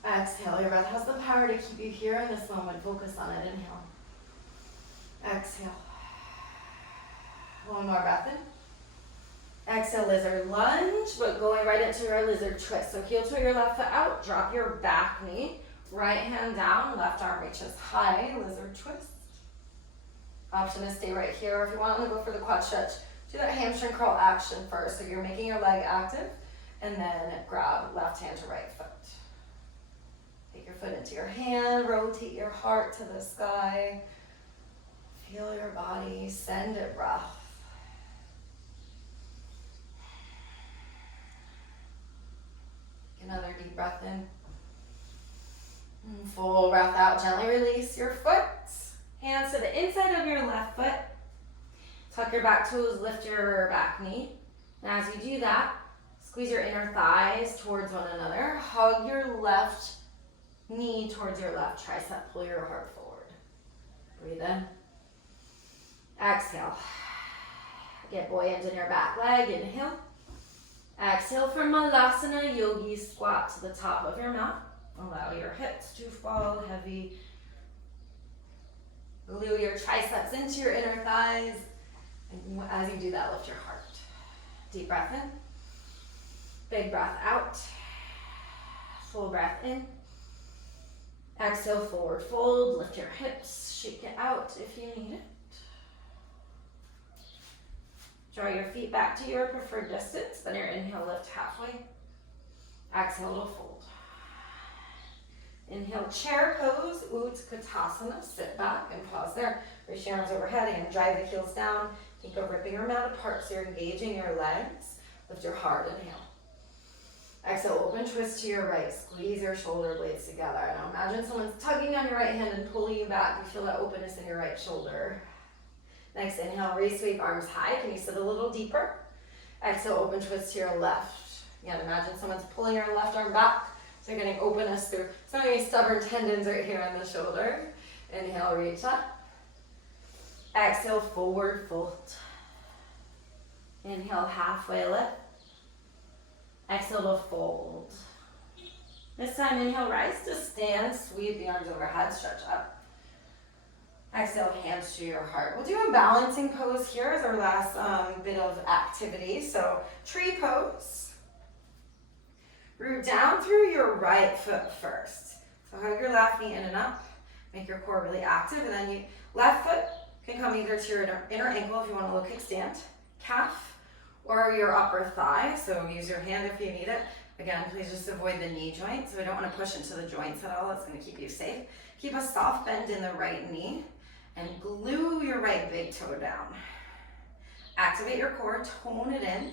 Exhale, your breath has the power to keep you here in this moment. Focus on it, inhale. Exhale. One more breath in. Exhale, lizard lunge, but going right into your lizard twist. So heel to your left foot out, drop your back knee, right hand down, left arm reaches high, lizard twist. Option is stay right here, or if you want to go for the quad stretch, do that hamstring curl action first. So you're making your leg active, and then grab left hand to right foot. Take your foot into your hand, rotate your heart to the sky. Feel your body, send it breath. Another deep breath in. And full breath out. Gently release your foot. Hands to the inside of your left foot. Tuck your back toes, lift your back knee. And as you do that, squeeze your inner thighs towards one another. Hug your left knee towards your left tricep. Pull your heart forward. Breathe in. Exhale. Get buoyant in your back leg. Inhale. Exhale for Malasana Yogi squat to the top of your mat. Allow your hips to fall heavy. Glue your triceps into your inner thighs. And as you do that, lift your heart. Deep breath in. Big breath out. Full breath in. Exhale, forward fold. Lift your hips. Shake it out if you need it. Draw your feet back to your preferred distance. Then your inhale, lift halfway. Exhale to fold. Inhale, chair pose, Utkatasana. Sit back and pause there. Reach your arms overhead. Again, drive the heels down. Think of ripping your mat apart so you're engaging your legs. Lift your heart. Inhale. Exhale, open twist to your right. Squeeze your shoulder blades together. Now imagine someone's tugging on your right hand and pulling you back. You feel that openness in your right shoulder. Next inhale, re-sweep arms high. Can you sit a little deeper? Exhale, open twist to your left. Again, imagine someone's pulling your left arm back. So you're getting openness through some of these stubborn tendons right here on the shoulder. Inhale, reach up. Exhale, forward fold. Inhale, halfway lift. Exhale to fold. This time, inhale, rise to stand. Sweep the arms overhead, stretch up. Exhale, hands to your heart. We'll do a balancing pose here as our last bit of activity. So tree pose. Root down through your right foot first. So hug your left knee in and up. Make your core really active. And then you left foot can come either to your inner ankle if you want a little kickstand, calf, or your upper thigh. So use your hand if you need it. Again, please just avoid the knee joint. So we don't want to push into the joints at all. That's going to keep you safe. Keep a soft bend in the right knee and glue your right big toe down. Activate your core, tone it in.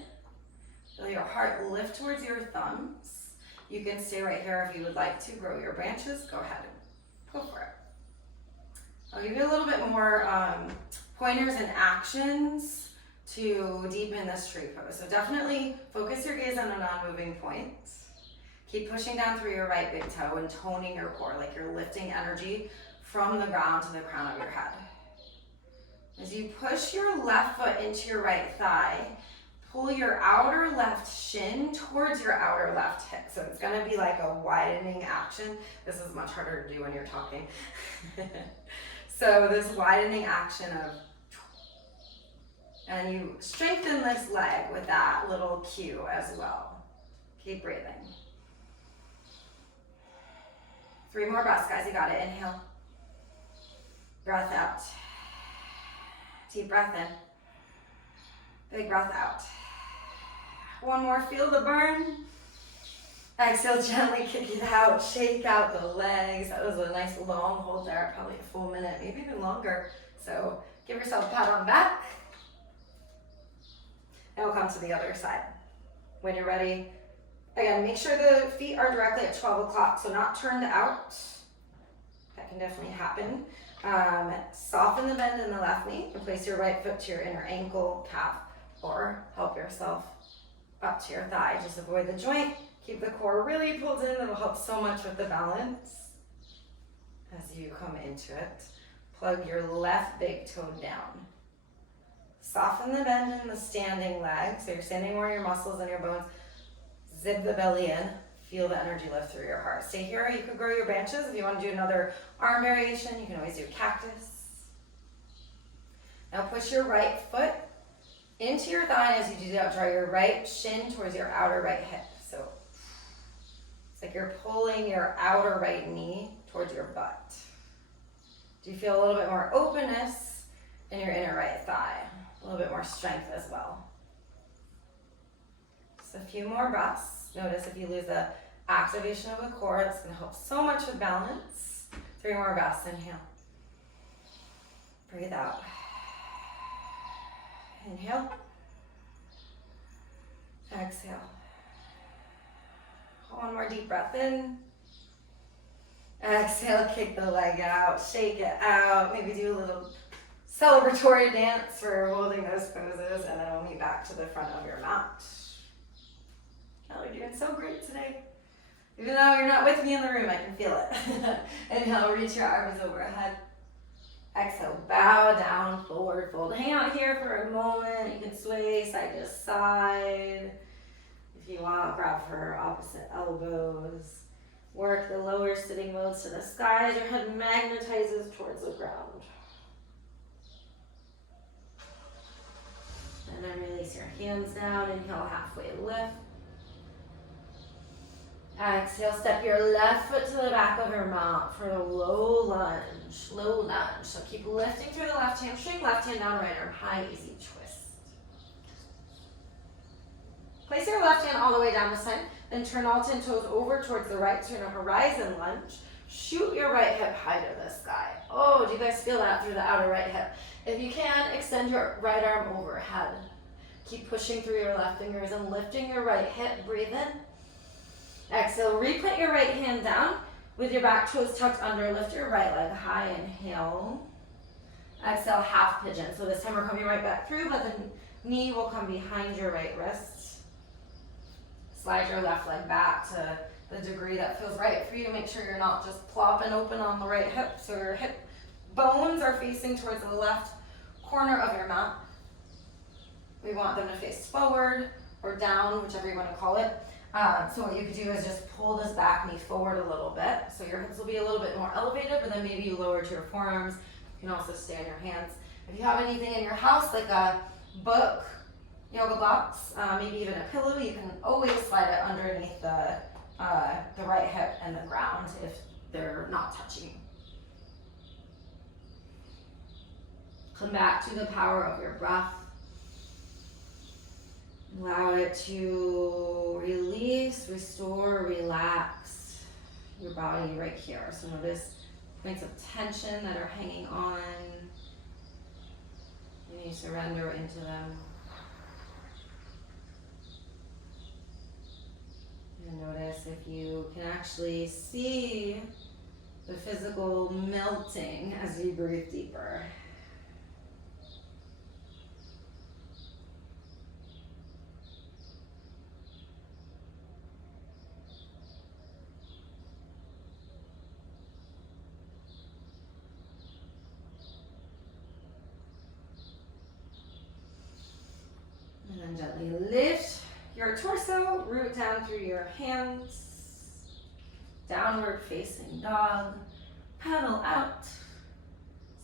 Feel your heart lift towards your thumbs. You can stay right here if you would like to. Grow your branches. Go ahead and go for it. I'll give you a little bit more pointers and actions to deepen this tree pose. So definitely focus your gaze on a non-moving point. Keep pushing down through your right big toe and toning your core like you're lifting energy from the ground to the crown of your head. As you push your left foot into your right thigh, pull your outer left shin towards your outer left hip. So it's gonna be like a widening action. This is much harder to do when you're talking. So this widening action of, and you strengthen this leg with that little cue as well. Keep breathing. 3 more breaths, guys, you got it. Inhale. Breath out. Deep breath in. Big breath out. 1 more, feel the burn. Exhale, gently kick it out, shake out the legs. That was a nice long hold there, probably a full minute, maybe even longer. So give yourself a pat on the back. And we'll come to the other side. When you're ready, again, make sure the feet are directly at 12 o'clock, so not turned out. That can definitely happen. Soften the bend in the left knee and place your right foot to your inner ankle, calf, or help yourself up to your thigh. Just avoid the joint. Keep the core really pulled in. It'll help so much with the balance. As you come into it, plug your left big toe down. Soften the bend in the standing leg. So you're standing where your muscles and your bones. Zip the belly in. Feel the energy lift through your heart. Stay here. You could grow your branches. If you want to do another arm variation, you can always do cactus. Now push your right foot into your thigh. And as you do that, draw your right shin towards your outer right hip. So it's like you're pulling your outer right knee towards your butt. Do you feel a little bit more openness in your inner right thigh? A little bit more strength as well. Just a few more breaths. Notice if you lose the activation of the core, it's going to help so much with balance. 3 more breaths. Inhale. Breathe out. Inhale. Exhale. 1 more deep breath in. Exhale, kick the leg out, shake it out. Maybe do a little celebratory dance for holding those poses, and then we'll meet back to the front of your mat. Oh, you're doing so great today. Even though you're not with me in the room, I can feel it. Inhale, reach your arms overhead. Exhale, bow down, forward fold. Hang out here for a moment. You can sway side to side. If you want, grab for opposite elbows. Work the lower sitting bones to the sky as your head magnetizes towards the ground. And then release your hands down. Inhale, halfway lift. Exhale, step your left foot to the back of your mat for a low lunge. Low lunge. So keep lifting through the left hamstring, left hand down, right arm high, easy twist. Place your left hand all the way down the side, then turn all 10 toes over towards the right, turn a horizon lunge. Shoot your right hip high to the sky. Oh, do you guys feel that through the outer right hip? If you can, extend your right arm overhead. Keep pushing through your left fingers and lifting your right hip. Breathe in. Exhale, replant your right hand down with your back toes tucked under. Lift your right leg high. Inhale. Exhale, half pigeon. So this time we're coming right back through, but the knee will come behind your right wrist. Slide your left leg back to the degree that feels right for you. Make sure you're not just plopping open on the right hip. So your hip bones are facing towards the left corner of your mat. We want them to face forward or down, whichever you want to call it. So what you could do is just pull this back knee forward a little bit. So your hips will be a little bit more elevated, but then maybe you lower to your forearms You can also stay on your hands. If you have anything in your house, like a book, yoga blocks, maybe even a pillow, you can always slide it underneath the right hip and the ground if they're not touching. Come back to the power of your breath. Allow it to release, restore, relax your body right here. So notice points of tension that are hanging on. And you surrender into them. And notice if you can actually see the physical melting as you breathe deeper. And then gently lift your torso, root down through your hands, downward facing dog, pedal out,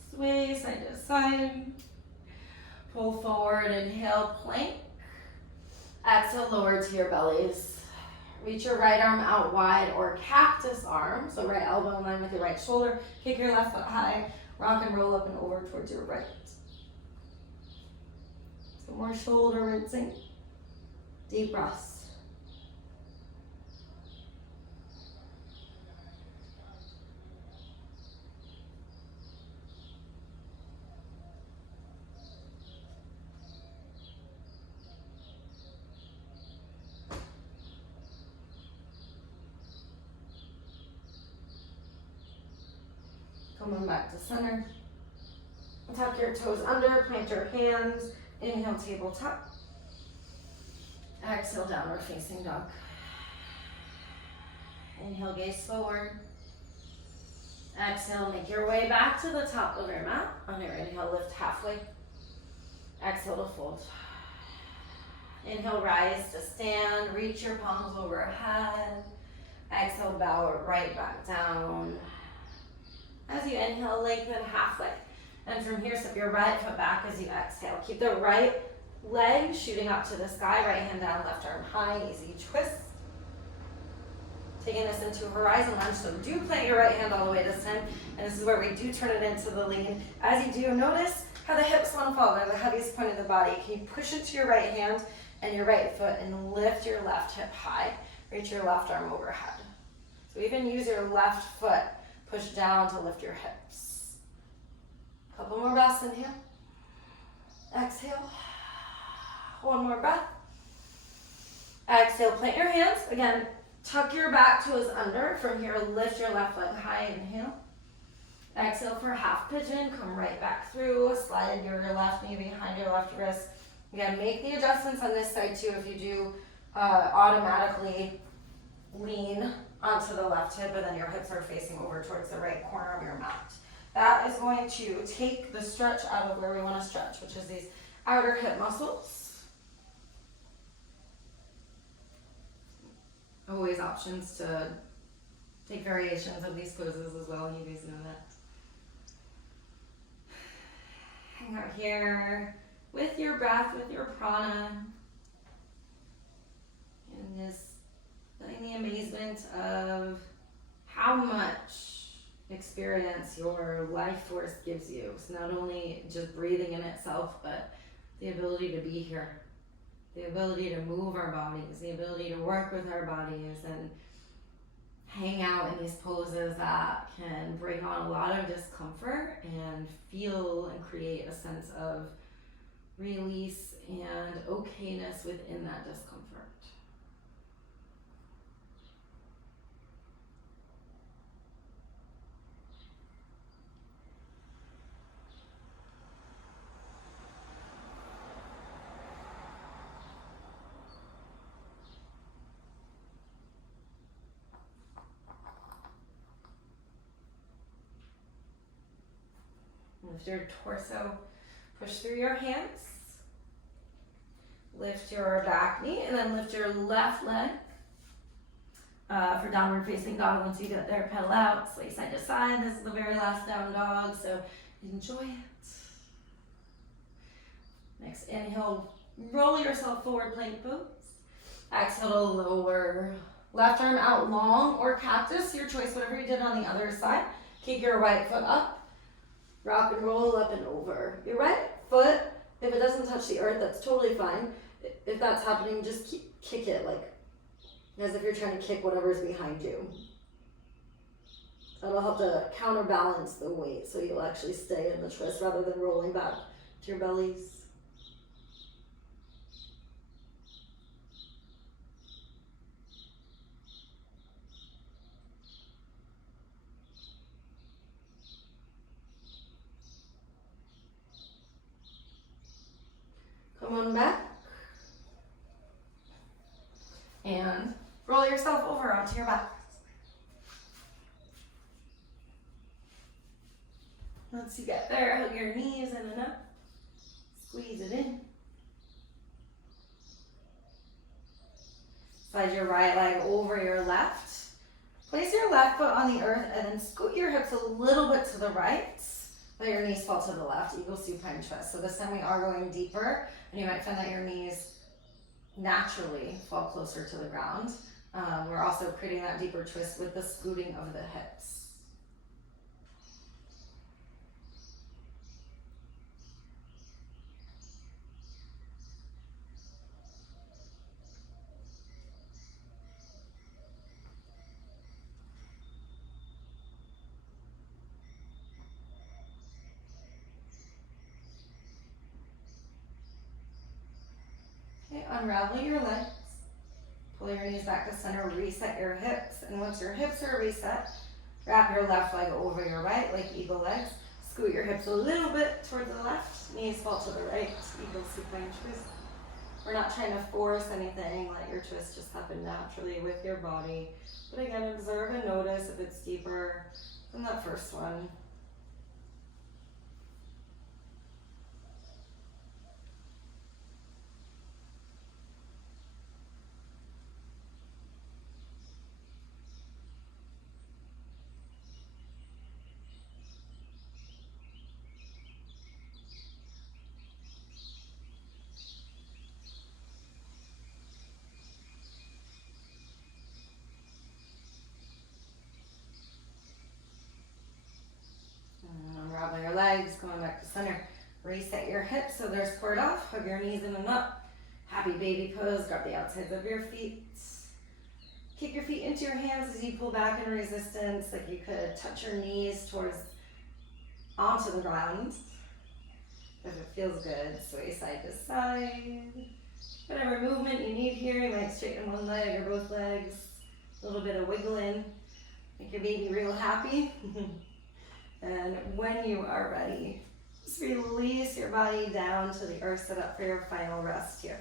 sway side to side, pull forward, inhale, plank, exhale, lower to your bellies. Reach your right arm out wide or cactus arm, so right elbow in line with your right shoulder, kick your left foot high, rock and roll up and over towards your right. Some more shoulder rinsing. Deep breaths. Coming back to center. Tuck your toes under, plant your hands. Inhale, tabletop. Exhale, downward facing dog. Inhale, gaze forward. Exhale, make your way back to the top of your mat. On your inhale, lift halfway. Exhale to fold. Inhale, rise to stand. Reach your palms overhead. Exhale, bow right back down. As you inhale, lengthen halfway. And from here, step your right foot back as you exhale. Keep the right leg shooting up to the sky, right hand down, left arm high, easy twist. Taking this into horizon lunge, so do plant your right hand all the way this time. And this is where we do turn it into the lean. As you do, notice how the hips want to fall. They're the heaviest point of the body. Can you push it to your right hand and your right foot and lift your left hip high? Reach your left arm overhead. So even use your left foot, push down to lift your hips. Couple more breaths, inhale. Exhale. One more breath. Exhale, plant your hands. Again, tuck your back toes under. From here, lift your left leg high, inhale. Exhale for half pigeon, come right back through. Slide your left knee behind your left wrist. Again, make the adjustments on this side too if you do automatically lean onto the left hip and then your hips are facing over towards the right corner of your mat. That is going to take the stretch out of where we want to stretch, which is these outer hip muscles. Always options to take variations of these poses as well, you guys know that. Hang out here with your breath, with your prana, and just letting the amazement of how much experience your life force gives you. It's not only just breathing in itself, but the ability to be here, the ability to move our bodies, the ability to work with our bodies and hang out in these poses that can bring on a lot of discomfort and feel and create a sense of release and okayness within that discomfort. Lift your torso, push through your hands. Lift your back knee and then lift your left leg for downward facing dog. Once you get there, pedal out, sway side to side. This is the very last down dog. So Enjoy it. Next inhale, roll yourself forward, plank pose. Exhale to lower. Left arm out long or cactus, your choice, whatever you did on the other side. Kick your right foot up. Rock and roll up and over. Your right foot, if it doesn't touch the earth, that's totally fine. If that's happening, just kick it like as if you're trying to kick whatever's behind you. That'll help to counterbalance the weight so you'll actually stay in the twist rather than rolling back to your bellies. Come on back. And roll yourself over onto your back. Once you get there, hug your knees in and up. Squeeze it in. Slide your right leg over your left. Place your left foot on the earth and then scoot your hips a little bit to the right. Let your knees fall to the left, eagle supine twist. So this time we are going deeper, and you might find that your knees naturally fall closer to the ground. We're also creating that deeper twist with the scooting of the hips. Okay, unravel your legs. Pull your knees back to center, reset your hips. And once your hips are reset, wrap your left leg over your right like eagle legs. Scoot your hips a little bit toward the left, knees fall to the right, eagle supine twist. We're not trying to force anything, let your twist just happen naturally with your body. But again, observe and notice if it's deeper than that first one. Unravel your legs, coming back to center. Reset your hips so they're squared off. Hug your knees in and up. Happy baby pose. Grab the outsides of your feet. Kick your feet into your hands as you pull back in resistance. Like you could touch your knees towards onto the ground. If it feels good, sway side to side. Whatever movement you need here, you might straighten one leg or both legs. A little bit of wiggling. Make your baby real happy. And when you are ready, just release your body down to the earth, set up for your final rest here.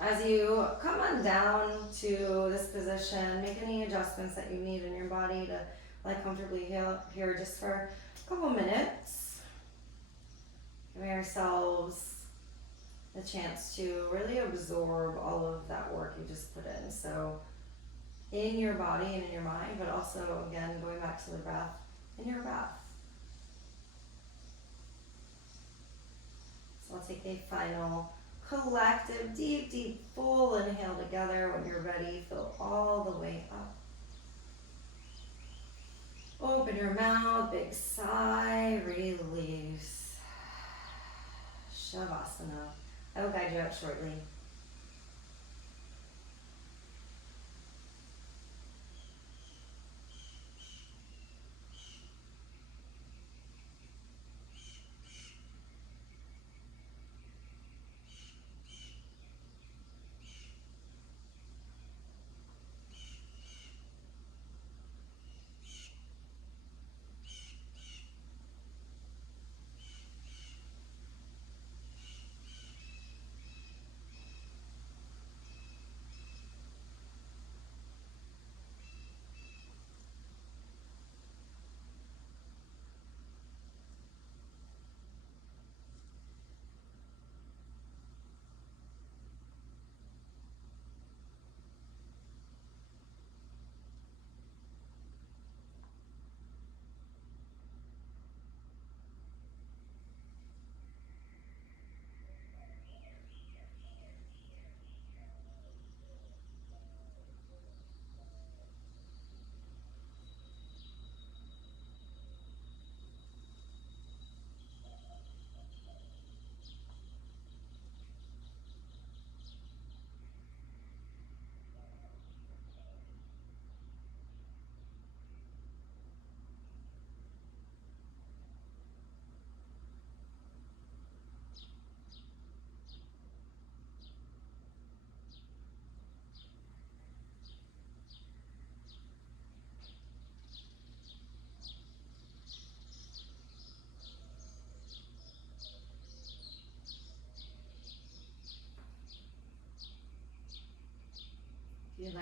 As you come on down to this position, make any adjustments that you need in your body to lie comfortably here just for a couple minutes. Giving ourselves the chance to really absorb all of that work you just put in. So in your body and in your mind, but also, again, going back to the breath, in your breath. So I'll take a final collective, deep, deep, full inhale together. When you're ready, fill all the way up. Open your mouth, big sigh, release. Shavasana. I will guide you out shortly.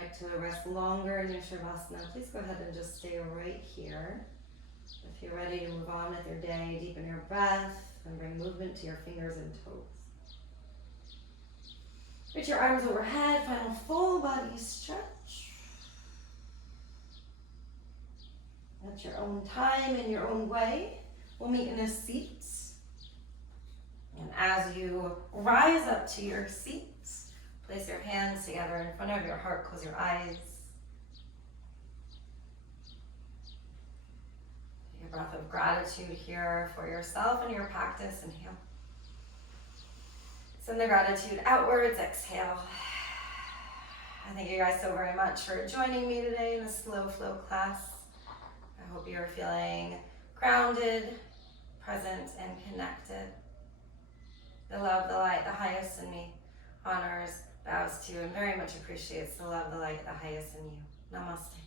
like to rest longer in your Shavasana, please go ahead and just stay right here. If you're ready to move on with your day, deepen your breath and bring movement to your fingers and toes. Reach your arms overhead, final full body stretch. At your own time, in your own way, we'll meet in a seat. And as you rise up to your seat, place your hands together in front of your heart, close your eyes. Take a breath of gratitude here for yourself and your practice. Inhale. Send the gratitude outwards, exhale. I thank you guys so very much for joining me today in this slow flow class. I hope you're feeling grounded, present, and connected. The love, the light, the highest in me honors, bows to, and very much appreciates the love, the light, the highest in you. Namaste.